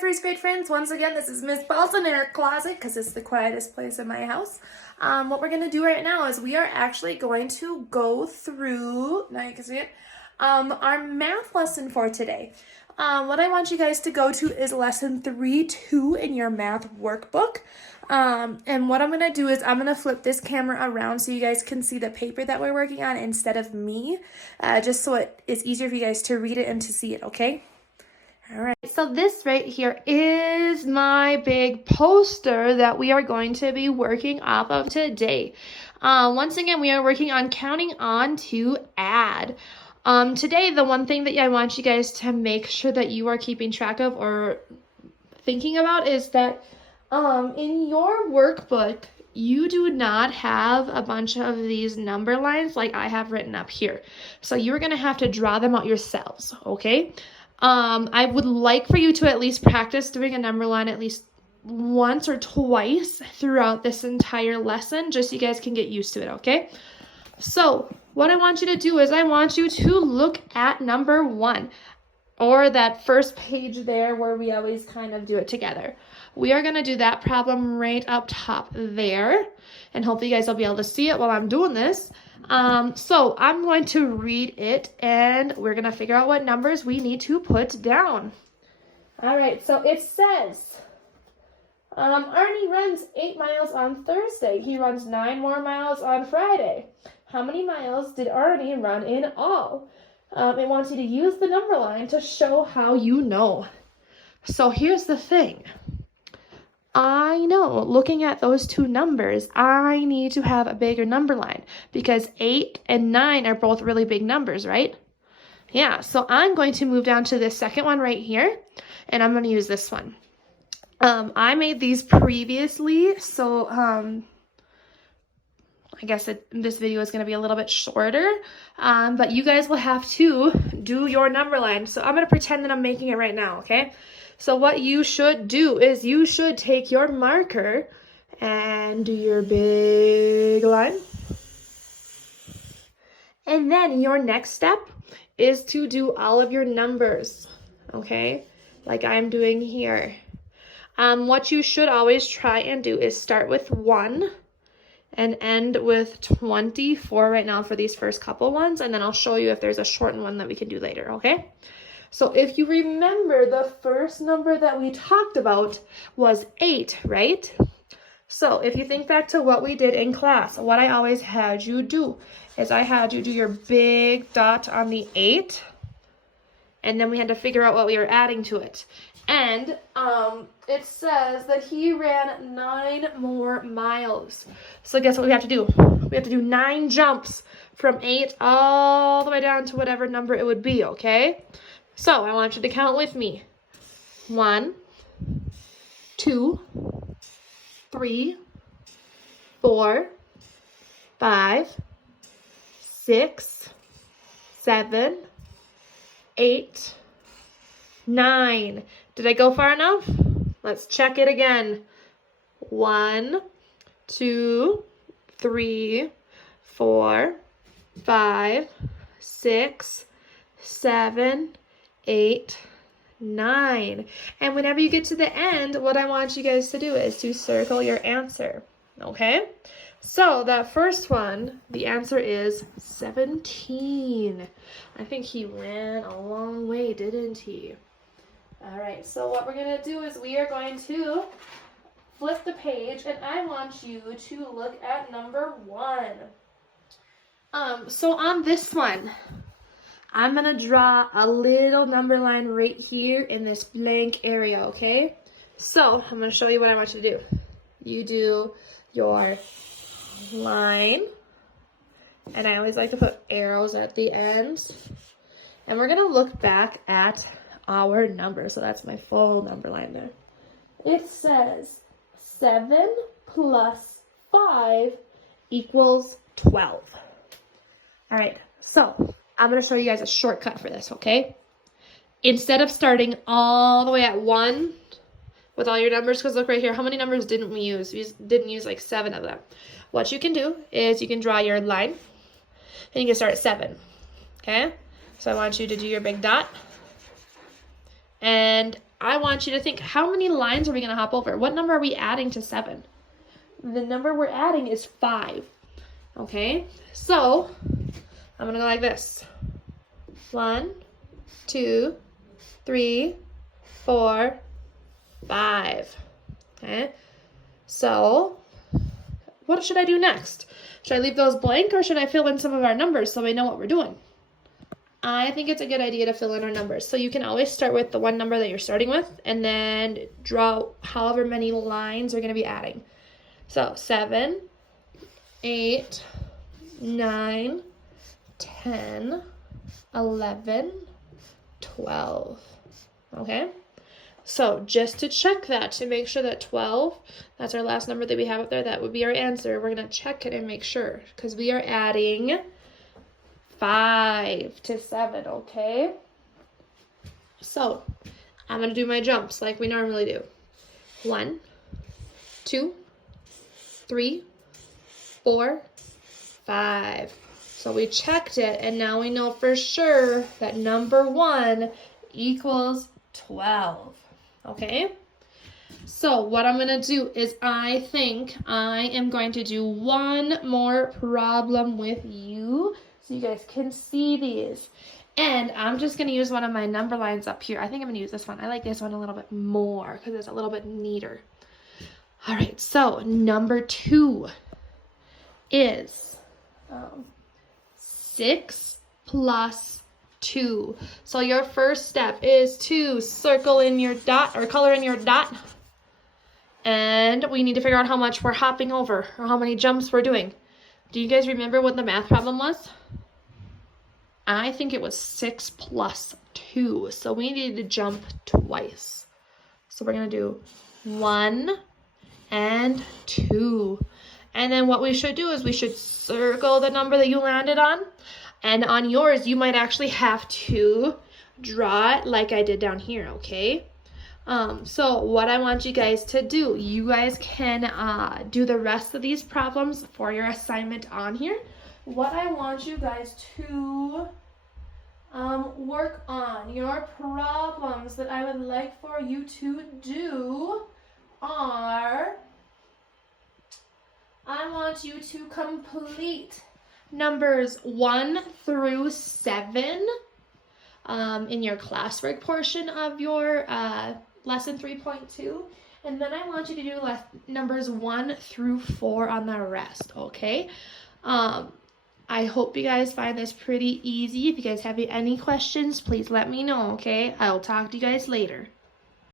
first grade friends. Once again, this is Miss Paulson in her closet because it's the quietest place in my house. What we're going to do right now is we are actually going to go through, now you can see it, our math lesson for today. What I want you guys to go to is lesson 3-2 in your math workbook. And what I'm going to do is I'm going to flip this camera around so you guys can see the paper that we're working on instead of me, just so it is easier for you guys to read it and to see it, okay? All right, so this right here is my big poster that we are going to be working off of today. Once again, we are working on counting on to add. Today, the one thing that I want you guys to make sure that you are keeping track of or thinking about is that in your workbook, you do not have a bunch of these number lines like I have written up here. So you're going to have to draw them out yourselves, okay? I would like for you to at least practice doing a number line at least once or twice throughout this entire lesson, just so you guys can get used to it, okay? So what I want you to do is I want you to look at number 1, or that first page there where we always kind of do it together. We are going to do that problem right up top there, and hopefully you guys will be able to see it while I'm doing this. So I'm going to read it, and we're going to figure out what numbers we need to put down. All right, so it says, Arnie runs 8 miles on Thursday. He runs 9 more miles on Friday. How many miles did Arnie run in all? It wants you to use the number line to show how you know. So here's the thing. I know, looking at those two numbers, I need to have a bigger number line because 8 and 9 are both really big numbers, right? Yeah, so I'm going to move down to this second one right here, and I'm going to use this one. I made these previously, so I guess this video is going to be a little bit shorter, but you guys will have to do your number line. So I'm going to pretend that I'm making it right now, okay? So what you should do is you should take your marker and do your big line. And then your next step is to do all of your numbers, okay? Like I'm doing here. What you should always try and do is start with 1 and end with 24 right now for these first couple ones, and then I'll show you if there's a shortened one that we can do later, okay? So if you remember, the first number that we talked about was 8, right? So if you think back to what we did in class, what I always had you do is I had you do your big dot on the 8, and then we had to figure out what we were adding to it. And it says that he ran 9 more miles. So guess what we have to do? We have to do 9 jumps from 8 all the way down to whatever number it would be, okay? So I want you to count with me. 1, 2, 3, 4, 5, 6, 7, 8, 9. Did I go far enough? Let's check it again. 1, 2, 3, 4, 5, 6, 7, 8, 9. And whenever you get to the end, what I want you guys to do is to circle your answer, okay? So that first one, the answer is 17. I think he ran a long way, didn't he? All right, so what we're going to do is we are going to flip the page, and I want you to look at number 1. So on this one, I'm going to draw a little number line right here in this blank area, okay? So I'm going to show you what I want you to do. You do your line, and I always like to put arrows at the ends. And we're going to look back at our number. So that's my full number line there. It says 7 plus 5 equals 12. All right, so I'm going to show you guys a shortcut for this, okay? Instead of starting all the way at 1 with all your numbers, because look right here, how many numbers didn't we use? We didn't use like 7 of them. What you can do is you can draw your line, and you can start at 7, okay? So I want you to do your big dot, and I want you to think, how many lines are we going to hop over? What number are we adding to 7? The number we're adding is 5. Okay, so I'm going to go like this. 1, 2, 3, 4, 5. Okay, so what should I do next? Should I leave those blank or should I fill in some of our numbers so we know what we're doing? I think it's a good idea to fill in our numbers. So you can always start with the one number that you're starting with and then draw however many lines we're going to be adding. So 7, 8, 9, 10, 11, 12. Okay? So just to check that, to make sure that 12, that's our last number that we have up there, that would be our answer. We're going to check it and make sure, because we are adding 5 to 7, okay? So I'm going to do my jumps like we normally do. 1, 2, 3, 4, 5. So we checked it, and now we know for sure that number 1 equals 12. Okay? So what I'm going to do is I think I am going to do one more problem with you so you guys can see these. And I'm just going to use one of my number lines up here. I think I'm going to use this one. I like this one a little bit more because it's a little bit neater. All right, so number 2 is 6 plus 2. So your first step is to circle in your dot or color in your dot. And we need to figure out how much we're hopping over or how many jumps we're doing. Do you guys remember what the math problem was? I think it was 6 plus 2. So we needed to jump twice. So we're going to do 1 and 2. And then what we should do is we should circle the number that you landed on. And on yours, you might actually have to draw it like I did down here, okay? So what I want you guys to do, you guys can do the rest of these problems for your assignment on here. What I want you guys to work on, your problems that I would like for you to do are, I want you to complete numbers 1 through 7 in your classwork portion of your lesson 3.2. And then I want you to do numbers 1 through 4 on the rest, okay? I hope you guys find this pretty easy. If you guys have any questions, please let me know, okay? I'll talk to you guys later.